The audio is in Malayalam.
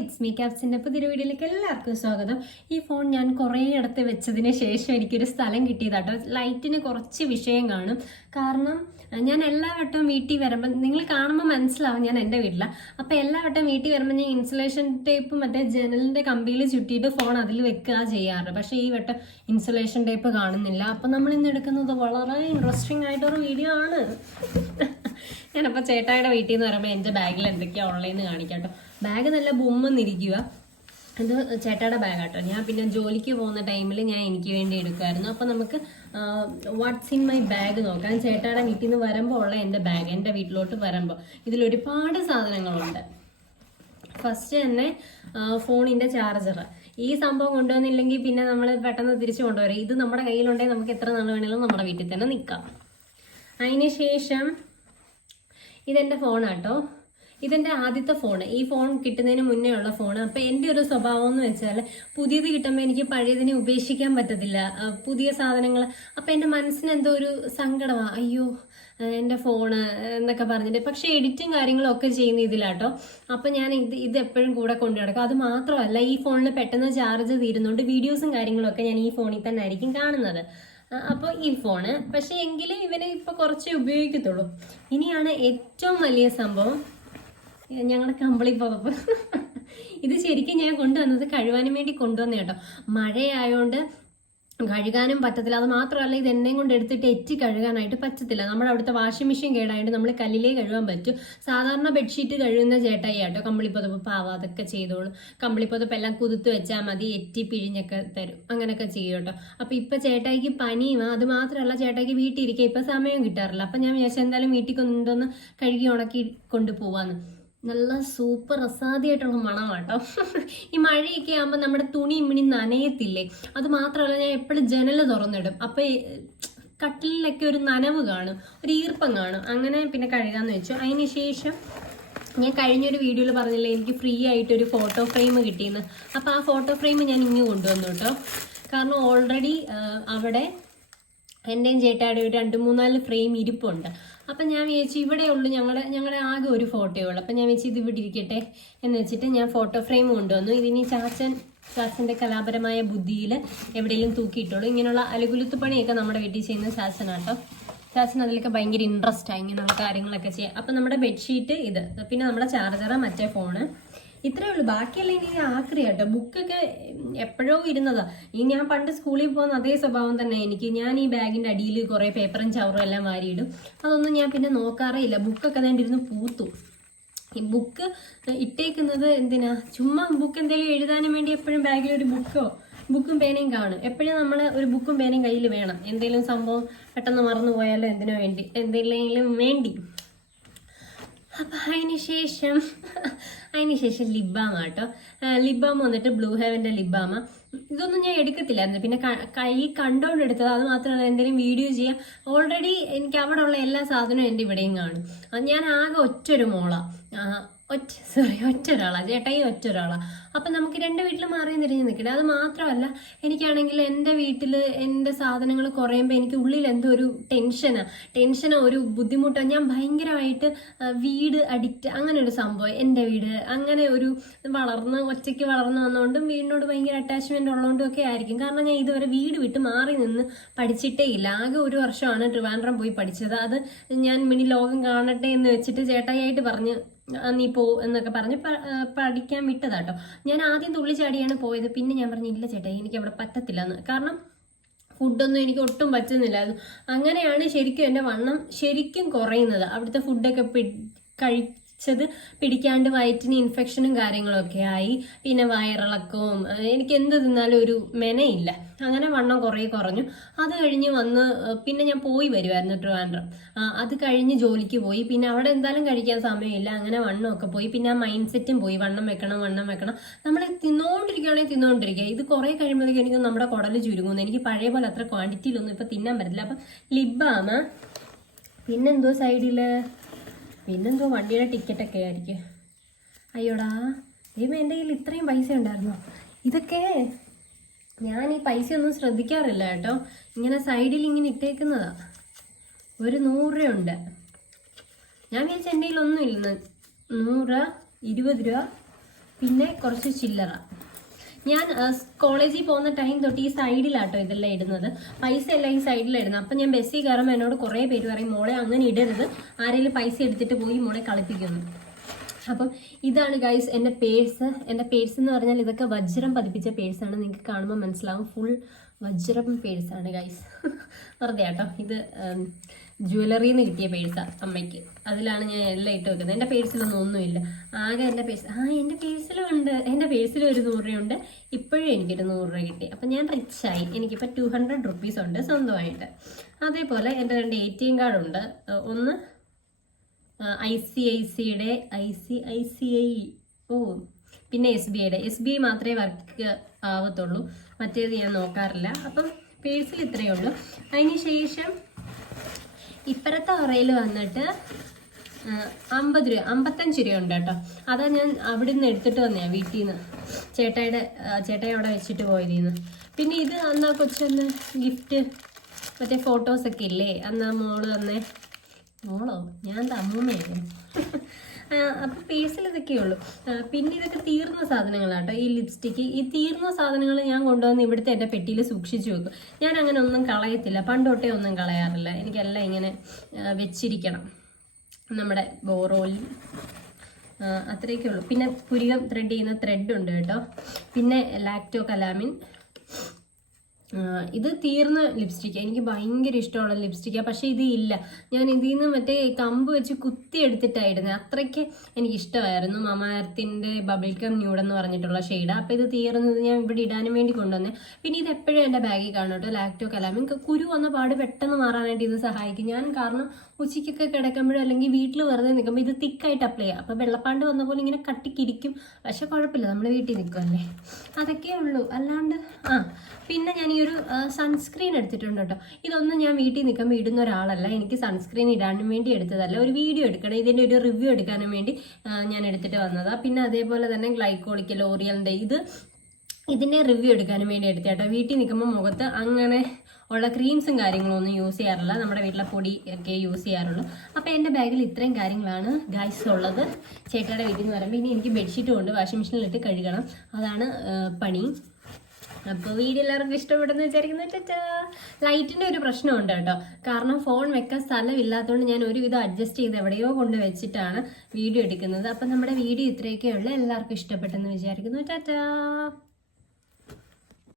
ഇറ്റ്സ് മീ ക്യാപ്സിന്റെ പുതിയൊരു വീഡിയോയിലേക്ക് എല്ലാവർക്കും സ്വാഗതം. ഈ ഫോൺ ഞാൻ കുറേ ഇടത്ത് വെച്ചതിന് ശേഷം എനിക്കൊരു സ്ഥലം കിട്ടിയതാട്ടോ. ലൈറ്റിന് കുറച്ച് വിഷയം കാണും. കാരണം ഞാൻ എല്ലാ വട്ടവും വീട്ടിൽ വരുമ്പോൾ നിങ്ങൾ കാണുമ്പോൾ മനസ്സിലാവും ഞാൻ എന്റെ വീട്ടിലാണ് അപ്പോൾ എല്ലാ വട്ടവും വീട്ടിൽ വരുമ്പോൾ ഞാൻ ഇൻസുലേഷൻ ടേപ്പ് മറ്റേ ജനലിന്റെ കമ്പിയിൽ ചുറ്റിയിട്ട് ഫോൺ അതിൽ വെക്കുക ചെയ്യാറ്. പക്ഷേ ഈ വട്ടം ഇൻസുലേഷൻ ടേപ്പ് കാണുന്നില്ല. അപ്പോൾ നമ്മൾ ഇന്ന് എടുക്കുന്നത് വളരെ ഇൻട്രസ്റ്റിംഗ് ആയിട്ടൊരു വീഡിയോ ആണ്. ഞാനപ്പോൾ ചേട്ടായുടെ വീട്ടിൽ നിന്ന് പറയുമ്പോൾ എന്റെ ബാഗിൽ എന്തൊക്കെയാണ് ഓൺലൈനിൽ കാണിക്കാം കേട്ടോ ബാഗ് നല്ല ബുമ്മെന്നിരിക്കുക ഇത് ചേട്ടായുടെ ബാഗ് കേട്ടോ ഞാൻ പിന്നെ ജോലിക്ക് പോകുന്ന ടൈമിൽ ഞാൻ എനിക്ക് വേണ്ടി എടുക്കുമായിരുന്നു അപ്പോൾ നമുക്ക് വാട്ട്സ് ഇൻ മൈ ബാഗ് നോക്കാം. ചേട്ടായുടെ വീട്ടിൽ നിന്ന് വരുമ്പോൾ ഉള്ള എന്റെ ബാഗ് എന്റെ വീട്ടിലോട്ട് വരുമ്പോൾ ഇതിൽ ഒരുപാട് സാധനങ്ങളുണ്ട്. ഫസ്റ്റ് തന്നെ ഫോണിന്റെ ചാർജർ ഈ സംഭവം കൊണ്ടുവന്നില്ലെങ്കിൽ പിന്നെ നമ്മൾ പെട്ടെന്ന് തിരിച്ചു കൊണ്ടുവരും. ഇത് നമ്മുടെ കയ്യിലുണ്ടെങ്കിൽ നമുക്ക് എത്ര നാൾ വേണമെങ്കിലും നമ്മുടെ വീട്ടിൽ തന്നെ നിൽക്കാം. അതിന് ശേഷം ഇതെന്റെ ഫോണാട്ടോ. ഇതെന്റെ ആദ്യത്തെ ഫോൺ ഈ ഫോൺ കിട്ടുന്നതിന് മുന്നേ ഉള്ള ഫോൺ അപ്പം എന്റെ ഒരു സ്വഭാവം എന്ന് വെച്ചാൽ പുതിയത് കിട്ടുമ്പോൾ എനിക്ക് പഴയതിനെ ഉപേക്ഷിക്കാൻ പറ്റത്തില്ല. പുതിയ സാധനങ്ങൾ. അപ്പം എന്റെ മനസ്സിന് എന്തോ ഒരു സങ്കടമാണ് അയ്യോ എന്റെ ഫോണ് എന്നൊക്കെ പറഞ്ഞിട്ട്. പക്ഷേ എഡിറ്റും കാര്യങ്ങളും ഒക്കെ ചെയ്യുന്ന ഇതിലാട്ടോ. അപ്പം ഞാൻ ഇത് ഇത് എപ്പോഴും കൂടെ കൊണ്ടു നടക്കും. അത് മാത്രമല്ല ഈ ഫോണിൽ പെട്ടെന്ന് ചാർജ് തീരുന്നുണ്ട് വീഡിയോസും കാര്യങ്ങളൊക്കെ ഞാൻ ഈ ഫോണിൽ തന്നെ ആയിരിക്കും കാണുന്നത്. അപ്പോൾ ഈ ഫോണ് പക്ഷേ എങ്കിലും ഇവനെ ഇപ്പോൾ കുറച്ചേ ഉപയോഗിക്കത്തുള്ളൂ. ഇനിയാണ് ഏറ്റവും വലിയ സംഭവം ഞങ്ങളുടെ കമ്പിളി പുതപ്പ് ഇത് ശരിക്കും ഞാൻ കൊണ്ടുവന്നത് കഴിവാനും വേണ്ടി കൊണ്ടുവന്ന കേട്ടോ. മഴയായോണ്ട് കഴുകാനും പറ്റത്തില്ല. അത് മാത്രമല്ല ഇത് എന്നെയും കൊണ്ട് എടുത്തിട്ട് എറ്റി കഴുകാനായിട്ട് പറ്റത്തില്ല. നമ്മുടെ അവിടുത്തെ വാഷിംഗ് മെഷീൻ കേടായിട്ട് നമ്മൾ കല്ലിലേ കഴുകാൻ പറ്റും. സാധാരണ ബെഡ്ഷീറ്റ് കഴുകുന്ന ചേട്ടായി കേട്ടോ കമ്പിളിപ്പുതപ്പ് പാവ അതൊക്കെ ചെയ്തോളും. കമ്പിളിപ്പുതപ്പ് എല്ലാം കുതിർത്ത് വെച്ചാൽ മതി എറ്റി പിഴിഞ്ഞൊക്കെ തരും. അങ്ങനെയൊക്കെ ചെയ്യും കേട്ടോ. അപ്പൊ ഇപ്പൊ ചേട്ടായിക്ക് പനിയും അത് മാത്രമല്ല ചേട്ടായിക്ക് വീട്ടിൽ ഇരിക്കുക ഇപ്പൊ സമയം കിട്ടാറില്ല. അപ്പൊ ഞാൻ വിചാരിച്ചാൽ എന്തായാലും വീട്ടിൽ കൊണ്ടുവന്ന് കഴുകി ഉണക്കി കൊണ്ടുപോവാന്ന്. നല്ല സൂപ്പർ അസാധ്യമായിട്ടുള്ള കേട്ടോ ഈ മഴയൊക്കെ ആകുമ്പോൾ നമ്മുടെ തുണി ഇമ്മിണി നനയത്തില്ലേ? അത് മാത്രമല്ല ഞാൻ എപ്പോഴും ജനൽ തുറന്നിടും. അപ്പൊ കട്ടിലിലൊക്കെ ഒരു നനവ് കാണും ഒരു ഈർപ്പം കാണും. അങ്ങനെ പിന്നെ കഴുകാന്ന് വെച്ചു. അതിന് ശേഷം ഞാൻ കഴിഞ്ഞൊരു വീഡിയോയിൽ പറഞ്ഞില്ലേ എനിക്ക് ഫ്രീ ആയിട്ട് ഒരു ഫോട്ടോ ഫ്രെയിം കിട്ടിയെന്ന്. അപ്പോൾ ആ ഫോട്ടോ ഫ്രെയിം ഞാൻ ഇങ്ങ് കൊണ്ടുവന്നു കേട്ടോ. കാരണം ഓൾറെഡി അവിടെ എന്റെയും ചേട്ടായുടെ ഒരു രണ്ട് മൂന്നാൽ ഫ്രെയിം ഇരിപ്പുണ്ട്. അപ്പം ഞാൻ വിചാരിച്ചു ഇവിടെ ഉള്ളു ഞങ്ങളുടെ ഞങ്ങളുടെ ആകെ ഒരു ഫോട്ടോയേ ഉള്ളൂ. അപ്പം ഞാൻ വിചാരിച്ചു ഇത് ഇവിടെ ഇരിക്കട്ടെ എന്ന് വെച്ചിട്ട് ഞാൻ ഫോട്ടോ ഫ്രെയിം കൊണ്ടുവന്നു. ഇതിനി ചാച്ചൻ ചാച്ചന്റെ കലാപരമായ ബുദ്ധിയിൽ എവിടെയെങ്കിലും തൂക്കിയിട്ടുള്ളൂ. ഇങ്ങനെയുള്ള അലുകുലുത്ത് പണിയൊക്കെ നമ്മുടെ വീട്ടിൽ ചെയ്യുന്ന ചാച്ചനാട്ടോ. ചാച്ചൻ അതിലൊക്കെ ഭയങ്കര ഇൻട്രസ്റ്റ് ആയി ഇങ്ങനെയുള്ള കാര്യങ്ങളൊക്കെ ചെയ്യാം അപ്പം നമ്മുടെ ബെഡ്ഷീറ്റ് ഇത്. പിന്നെ നമ്മുടെ ചാർജർ മറ്റേ ഫോണ് ഇത്രയേ ഉള്ളൂ. ബാക്കിയെല്ലാം ഇനി ആക്രി കേട്ടോ. ബുക്കൊക്കെ എപ്പോഴോ ഇരുന്നതാ. ഈ ഞാൻ പണ്ട് സ്കൂളിൽ പോകുന്ന അതേ സ്വഭാവം തന്നെ എനിക്ക്. ഞാൻ ഈ ബാഗിന്റെ അടിയിൽ കുറെ പേപ്പറും ചവറും എല്ലാം വാരിയിടും. അതൊന്നും ഞാൻ പിന്നെ നോക്കാറേ ഇല്ല. ബുക്കൊക്കെ വേണ്ടിയിരുന്ന് പൂത്തു. ഈ ബുക്ക് ഇട്ടേക്കുന്നത് എന്തിനാ? ചുമ്മാ ബുക്ക് എന്തെങ്കിലും എഴുതാനും വേണ്ടി എപ്പോഴും ബാഗിൽ ഒരു ബുക്കോ? ബുക്കും പേനയും കാണും. എപ്പോഴും നമ്മൾ ഒരു ബുക്കും പേനയും കയ്യിൽ വേണം. എന്തെങ്കിലും സംഭവം പെട്ടെന്ന് മറന്നു പോയാലോ എന്തിനോ വേണ്ടി. എന്തെങ്കിലും വേണ്ടി. അപ്പം അതിന് ശേഷം അതിന് ശേഷം ലിബാമ കേട്ടോ. ലിബാമ വന്നിട്ട് ബ്ലൂ ഹെവന്റെ ലിബാമ. ഇതൊന്നും ഞാൻ എടുക്കത്തില്ലായിരുന്നു. പിന്നെ കൈ കണ്ടോണ്ട് എടുത്തത്. അത് മാത്രമല്ല എന്തെങ്കിലും വീഡിയോ ചെയ്യാം. ഓൾറെഡി എനിക്ക് അവിടെ ഉള്ള എല്ലാ സാധനവും എന്റെ ഇവിടെയും കാണും. ഞാൻ ആകെ ഒറ്റൊരു മോളാ. ആ, ഒറ്റ സോറി ഒറ്റ ഒരാളാ ചേട്ടായി ഒറ്റ ഒരാളാ അപ്പം നമുക്ക് രണ്ട് വീട്ടിൽ മാറിയും തിരിഞ്ഞ് നിൽക്കില്ല അത് മാത്രമല്ല എനിക്കാണെങ്കിൽ എന്റെ വീട്ടിൽ എന്റെ സാധനങ്ങൾ കുറയുമ്പോൾ എനിക്ക് ഉള്ളിൽ എന്തോ ഒരു ടെൻഷനാണ് ടെൻഷനോ ഒരു ബുദ്ധിമുട്ടോ. ഞാൻ ഭയങ്കരമായിട്ട് വീട് അഡിക്റ്റ് അങ്ങനെ ഒരു സംഭവം. എന്റെ വീട് അങ്ങനെ ഒരു വളർന്ന് ഒറ്റയ്ക്ക് വളർന്നു വന്നുകൊണ്ടും വീടിനോട് ഭയങ്കര അറ്റാച്ച്മെന്റ് ഉള്ളതുകൊണ്ടും ഒക്കെ ആയിരിക്കും. കാരണം ഞാൻ ഇതുവരെ വീട് വിട്ട് മാറി നിന്ന് പഠിച്ചിട്ടേ ഇല്ല. ആകെ ഒരു വർഷമാണ് ട്രിവാൻഡ്രം പോയി പഠിച്ചത്. അത് ഞാൻ മിനി ലോകം കാണട്ടെ എന്ന് വെച്ചിട്ട് ചേട്ടായിയായിട്ട് പറഞ്ഞ് "ആ, നീ പോ എന്നൊക്കെ പറഞ്ഞ് പഠിക്കാൻ വിട്ടതാട്ടോ ഞാൻ ആദ്യം തുള്ളിച്ചാടിയാണ് പോയത്. പിന്നെ ഞാൻ പറഞ്ഞു ഇല്ല ചേട്ടാ എനിക്ക് അവിടെ പറ്റത്തില്ല എന്ന് കാരണം ഫുഡൊന്നും എനിക്ക് ഒട്ടും പറ്റുന്നില്ലായിരുന്നു. അങ്ങനെയാണ് ശരിക്കും എന്റെ വണ്ണം ശരിക്കും കുറയുന്നത്. അവിടുത്തെ ഫുഡൊക്കെ പി കഴിച്ചത് പിടിക്കാണ്ട് വയറ്റിന് ഇൻഫെക്ഷനും കാര്യങ്ങളൊക്കെ ആയി. പിന്നെ വയറിളക്കവും എനിക്ക് എന്ത് തിന്നാലും ഒരു മെനയില്ല. അങ്ങനെ വണ്ണം കുറേ കുറഞ്ഞു. അത് കഴിഞ്ഞ് വന്ന് പിന്നെ ഞാൻ പോയി വരുമായിരുന്നു ട്രിവാൻഡ്രം. അത് കഴിഞ്ഞ് ജോലിക്ക് പോയി. പിന്നെ അവിടെ എന്തായാലും കഴിക്കാൻ സമയമില്ല. അങ്ങനെ വണ്ണമൊക്കെ പോയി. പിന്നെ ആ മൈൻഡ് സെറ്റും പോയി. വണ്ണം വെക്കണം വണ്ണം വെക്കണം. നമ്മൾ തിന്നുകൊണ്ടിരിക്കുകയാണെങ്കിൽ തിന്നുകൊണ്ടിരിക്കുക ഇത് കുറേ കഴിയുമ്പോഴത്തേക്കും എനിക്ക് നമ്മുടെ കുടൽ ചുരുങ്ങുന്നു. എനിക്ക് പഴയ പോലെ അത്ര ക്വാണ്ടിറ്റിയിലൊന്നും ഇപ്പം തിന്നാൻ പറ്റില്ല അപ്പം ലിബാമ പിന്നെന്തോ സൈഡിൽ പിന്നെന്തോ വണ്ടിയുടെ ടിക്കറ്റൊക്കെ ആയിരിക്കും. അയ്യോടാ ദൈവം എന്റെ കയ്യിൽ ഇത്രയും പൈസ ഉണ്ടായിരുന്നോ? ഇതൊക്കെ ഞാൻ ഈ പൈസ ഒന്നും ശ്രദ്ധിക്കാറില്ല കേട്ടോ. ഇങ്ങനെ സൈഡിൽ ഇങ്ങനെ ഇട്ടേക്കുന്നതാ. ഒരു നൂറ് രൂപയുണ്ട് ഞാൻ വിചാരിച്ച എന്റെ കയ്യിൽ ഒന്നും ഇല്ലെന്ന് നൂറ് ഇരുപത് രൂപ പിന്നെ കുറച്ച് ചില്ലറ. ഞാൻ കോളേജിൽ പോകുന്ന ടൈം തൊട്ട് ഈ സൈഡിലാട്ടോ ഇതെല്ലാം ഇടുന്നത്. പൈസ എല്ലാം ഈ സൈഡിലിടുന്നത് അപ്പം ഞാൻ ബസ്സിൽ കയറുമ്പോൾ എന്നോട് കുറേ പേര് പറയും മോളെ അങ്ങനെ ഇടരുത്. ആരെങ്കിലും പൈസ എടുത്തിട്ട് പോയി മോളെ കളിപ്പിക്കുന്നു. അപ്പം ഇതാണ് ഗൈസ് എന്റെ പേഴ്സ്. എന്റെ പേഴ്സ് എന്ന് പറഞ്ഞാൽ ഇതൊക്കെ വജ്രം പതിപ്പിച്ച പേഴ്സാണ്. നിങ്ങൾക്ക് കാണുമ്പോൾ മനസ്സിലാവും. ഫുൾ വജ്രം പേഴ്സാണ് ഗൈസ് വെറുതെ കേട്ടോ ഇത് ജ്വല്ലറിയിൽ നിന്ന് കിട്ടിയ പേഴ്സാണ് അമ്മയ്ക്ക്. അതിലാണ് ഞാൻ എല്ലാം ഇട്ട് വെക്കുന്നത്. എന്റെ പേഴ്സിലൊന്നും ഒന്നുമില്ല. ആകെ എന്റെ പേഴ്സ് ആ എന്റെ പേഴ്സിലും ഉണ്ട് എന്റെ പേഴ്സിലും ഒരു നൂറ് രൂപയുണ്ട്. ഇപ്പോഴും എനിക്കൊരു നൂറ് രൂപ കിട്ടി. അപ്പം ഞാൻ റിച്ചായി എനിക്കിപ്പോൾ ടു ഹൺഡ്രഡ് റുപ്പീസ് ഉണ്ട് സ്വന്തമായിട്ട്. അതേപോലെ എന്റെ രണ്ട് എ ടി എം കാർഡുണ്ട് ഒന്ന് ഐ സി ഐ സിയുടെ I C I C I ഓ പിന്നെ എസ് ബി ഐയുടെ എസ് ബി ഐ മാത്രമേ വർക്ക് ആവത്തുള്ളൂ. മറ്റേത് ഞാൻ നോക്കാറില്ല. അപ്പം പേഴ്സിൽ ഇത്രയേ ഉള്ളൂ. അതിന് ശേഷം ഇപ്പുറത്തെ ഉറയിൽ വന്നിട്ട് അമ്പത് രൂപ അമ്പത്തഞ്ച് രൂപ ഉണ്ട് കേട്ടോ. അതാ ഞാൻ അവിടെ നിന്ന് എടുത്തിട്ട് വന്നയാ വീട്ടിൽ നിന്ന് ചേട്ടായിയുടെ ആ, ചേട്ടായി അവിടെ വെച്ചിട്ട് പോയതിന്ന്. പിന്നെ ഇത് അന്നാ കൊച്ചൊന്ന് ഗിഫ്റ്റ് മറ്റേ ഫോട്ടോസൊക്കെ ഇല്ലേ? അന്ന് മോൾ തന്നെ മോളോ? ഞാൻ അമ്മൂമ്മയായിരുന്നു അപ്പം പേഴ്സിൽ ഇതൊക്കെയേ ഉള്ളൂ. പിന്നെ ഇതൊക്കെ തീർന്ന സാധനങ്ങളാട്ടോ. ഈ ലിപ്സ്റ്റിക്ക് ഈ തീർന്ന സാധനങ്ങൾ ഞാൻ കൊണ്ടുവന്ന് ഇവിടുത്തെ എന്റെ പെട്ടിയിൽ സൂക്ഷിച്ചു വെക്കും. ഞാൻ അങ്ങനെ ഒന്നും കളയത്തില്ല. പണ്ടോട്ടേ ഒന്നും കളയാറില്ല. എനിക്കെല്ലാം ഇങ്ങനെ വെച്ചിരിക്കണം. നമ്മുടെ ബോറോയിൽ. അത്രയൊക്കെ ഉള്ളൂ. പിന്നെ പുരികം ത്രെഡ് ചെയ്യുന്ന ത്രെഡ് ഉണ്ട് കേട്ടോ. പിന്നെ ലാക്ടോ കലാമിൻ ഇത് തീർന്ന ലിപ്സ്റ്റിക്ക് എനിക്ക് ഭയങ്കര ഇഷ്ടമുള്ള ലിപ്സ്റ്റിക്കാണ് പക്ഷേ ഇത് ഇല്ല. ഞാൻ ഇതിൽ നിന്ന് മറ്റേ കമ്പ് വെച്ച് കുത്തി എടുത്തിട്ടായിരുന്നു. അത്രയ്ക്ക് എനിക്ക് ഇഷ്ടമായിരുന്നു. മമാർത്തിന്റെ ബബിൾ കം ന്യൂഡ് എന്ന് പറഞ്ഞിട്ടുള്ള ഷെയ്ഡാണ് അപ്പോൾ ഇത് തീർന്നത് ഞാൻ ഇവിടെ ഇടാനും വേണ്ടി കൊണ്ടുവന്നു. പിന്നെ ഇത് എപ്പോഴും എന്റെ ബാഗിൽ കാണും കേട്ടോ. ലാക്ടോ കലാമിൻ കുരു വന്ന പാട് പെട്ടെന്ന് മാറാനായിട്ട് ഇത് സഹായിക്കും. ഞാൻ കാരണം ഉച്ചയ്ക്കൊക്കെ കിടക്കുമ്പോഴും അല്ലെങ്കിൽ വീട്ടിൽ വെറുതെ നിൽക്കുമ്പോൾ ഇത് തിക്കായിട്ട് അപ്ലൈ ചെയ്യാം. അപ്പോൾ വെള്ളപ്പാണ്ട് വന്ന പോലെ ഇങ്ങനെ കട്ടിക്കിരിക്കും. പക്ഷേ കുഴപ്പമില്ല. നമ്മൾ വീട്ടിൽ നിൽക്കുമല്ലേ അതൊക്കെ ഉള്ളൂ. അല്ലാണ്ട് ആ. പിന്നെ ഞാൻ ഈ ഒരു സൺസ്ക്രീൻ എടുത്തിട്ടുണ്ട് കേട്ടോ. ഇതൊന്നും ഞാൻ വീട്ടിൽ നിൽക്കുമ്പോൾ ഇടുന്ന ഒരാളല്ല. എനിക്ക് സൺസ്ക്രീൻ ഇടാനും വേണ്ടി എടുത്തതല്ല. ഒരു വീഡിയോ എടുക്കണം. ഇതിന്റെ ഒരു റിവ്യൂ എടുക്കാനും വേണ്ടി ഞാൻ എടുത്തിട്ട് വന്നതാണ് പിന്നെ അതേപോലെ തന്നെ ഗ്ലൈക്കോളിക്കൽ ലോറിയലിന്റെ ഇത് ഇതിന്റെ റിവ്യൂ എടുക്കാനും വേണ്ടി എടുത്ത കേട്ടോ. വീട്ടിൽ നിൽക്കുമ്പോൾ മുഖത്ത് അങ്ങനെ ഉള്ള ക്രീംസും കാര്യങ്ങളും ഒന്നും യൂസ് ചെയ്യാറില്ല. നമ്മുടെ വീട്ടിലെ പൊടി ഒക്കെ യൂസ് ചെയ്യാറുള്ളൂ. അപ്പോൾ എന്റെ ബാഗിൽ ഇത്രയും കാര്യങ്ങളാണ് ഗൈസ് ഉള്ളത്. ചേട്ടയുടെ വീട്ടിൽ നിന്ന് പറയുമ്പോൾ ഇനി എനിക്ക് ബെഡ്ഷീറ്റ് ഉണ്ട്. വാഷിംഗ് മെഷീനിലിട്ട് കഴുകണം. അതാണ് പണി. അപ്പോൾ വീഡിയോ എല്ലാവർക്കും ഇഷ്ടപ്പെടുന്നു വിചാരിക്കുന്നു. ചച്ചാ ലൈറ്റിന്റെ ഒരു പ്രശ്നമുണ്ട് കേട്ടോ. കാരണം ഫോൺ വെക്കാൻ സ്ഥലമില്ലാത്തതുകൊണ്ട് ഞാൻ ഒരുവിധം അഡ്ജസ്റ്റ് ചെയ്ത് എവിടെയോ കൊണ്ട് വെച്ചിട്ടാണ് വീഡിയോ എടുക്കുന്നത്. അപ്പം നമ്മുടെ വീഡിയോ ഇത്രയൊക്കെ ഉള്ളൂ. എല്ലാവർക്കും ഇഷ്ടപ്പെട്ടെന്ന് വിചാരിക്കുന്നു. ചാറ്റാ